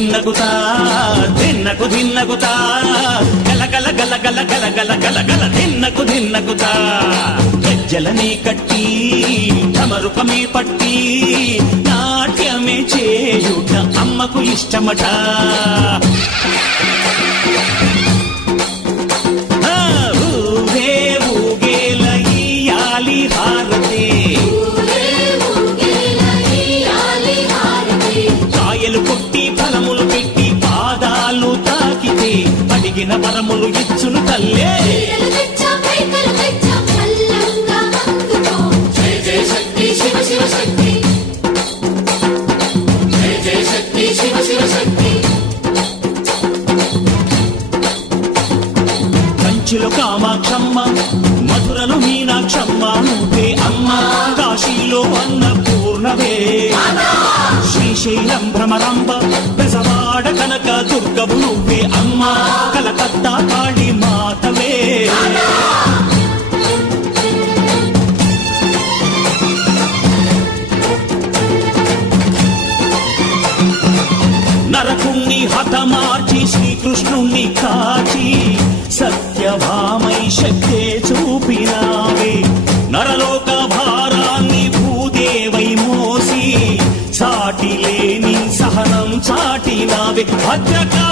దిన్నకుతా దిన్నకు దిన్నకుతా గల గల గల గల గల గల గల గల దిన్నకు దిన్నకుతా గజ్జలనే కట్టి ఢమరుకమే పట్టి నాట్యమే చేయుట అమ్మకు ఇష్టమట. ఊరే ఊగేల ఇయ్యాలి హారతి కాయలు కొట్టి ఫలములు పెట్టి పాదాలు తాకితే అడిగిన వరములు ఇచ్చును తల్లే. కంచిలో కామాక్షమ్మ మధురలో మీనాక్షమ్మ నువ్వే అమ్మ కాశీలో అన్నపూర్ణవే శ్రీశైలం భ్రమరాంబ బెజవాడ కనక దుర్గవు నువ్వే అమ్మ కలకత్తా కాళీ మాతవే. నరకుణ్ణి హతమార్చి శ్రీకృష్ణుణ్ణి కాచి సత్యభామై శక్తే చూపినావే నరలోక భారాన్ని భూదేవై మోసి సాటి లేని సహనం చాటినావే భద్రకా